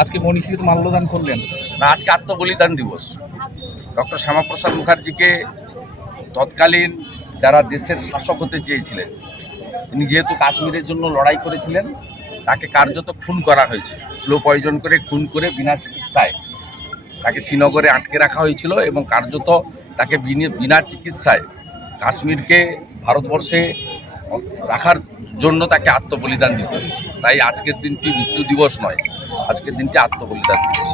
আজকে মনীষীতে মাল্যদান করলেন। না, আজকে আত্মবলিদান দিবস। ডক্টর শ্যামাপ্রসাদ মুখার্জিকে তৎকালীন যারা দেশের শাসক হতে চেয়েছিলেন, তিনি যেহেতু কাশ্মীরের জন্য লড়াই করেছিলেন, তাকে কার্যত খুন করা হয়েছে, স্লো পয়জন করে খুন করে বিনা চিকিৎসায় তাকে শ্রীনগরে আটকে রাখা হয়েছিল এবং কার্যত তাকে বিনা চিকিৎসায় কাশ্মীরকে ভারতবর্ষে রাখার জন্য তাকে আত্মবলিদান দিতে হয়েছে। তাই আজকের দিনটি মৃত্যু দিবস নয়, আজকের দিনটি আত্মবলিদান দিবস।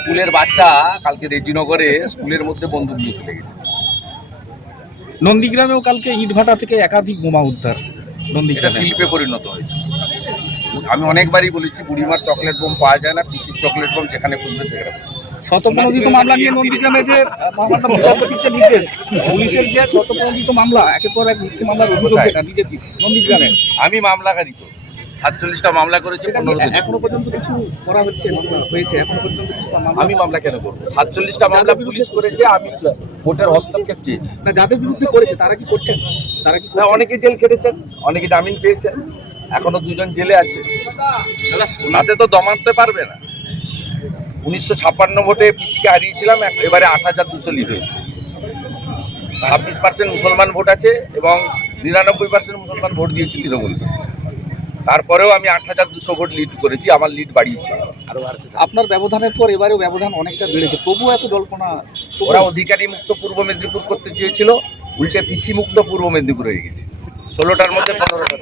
স্কুলের বাচ্চা কালকে রেজিনগরে স্কুলের মধ্যে বন্দুক নিয়ে চলে গেছে। নন্দীগ্রামেও কালকে ইটভাটা থেকে একাধিক বোমা উদ্ধার। এটা নন্দীগ্রামে শিল্পে পরিণত হয়েছে। আমি অনেকবারই বলেছি, বুড়িমার চকলেট বোম পাওয়া যায় না, পিসির চকলেট বোম যেখানে খুঁজবে সেখানে। শতপ্রণোদিত মামলা নিয়ে নন্দীগ্রামে যে মামলাটা বিচারপতির যে নির্দেশ, পুলিশের যে শতপ্রণোদিত মামলা, একের পর এক মিথ্যে মামলার অভিযোগ এটা বিজেপি নন্দীগ্রামে। আমি মামলাকারী তো 47টা মামলা করেছি, 15 দিন। এখনো পর্যন্ত কিছু করা হচ্ছে, মামলা হয়েছে এখনো পর্যন্ত কিছু মামলা? আমি মামলা কেন করবো? 47টা মামলা পুলিশ করেছে, আমি কোর্টের হস্তক্ষেপ চেয়েছি। না, যাদের বিরুদ্ধে করেছে তারা কি করছেন? তারা কি না, অনেকে জেল কেটেছেন, অনেকে জামিন পেয়েছেন, এখনো 2জন জেলে আছে। ওনাতে তো দমাতে পারবে না। 1956 ভোটে পিসিকে হারিয়েছিলাম, এবারে 8,200 লিড হয়েছে। 26% মুসলমান ভোট আছে এবং 99% মুসলমান ভোট দিয়েছে তৃণমূলকে। তারপরেও আমি 8,200 ভোট লিড করেছি, আমার লিড বাড়িয়েছে। আপনার ব্যবধানের পর এবারেও ব্যবধান অনেকটা বেড়েছে, তবুও এত জল্পনা? ওরা অধিকারী মুক্ত পূর্ব মেদিনীপুর করতে চেয়েছিল, উল্টে পিসি মুক্ত পূর্ব মেদিনীপুর হয়ে গেছে। 16টার মধ্যে 15টা।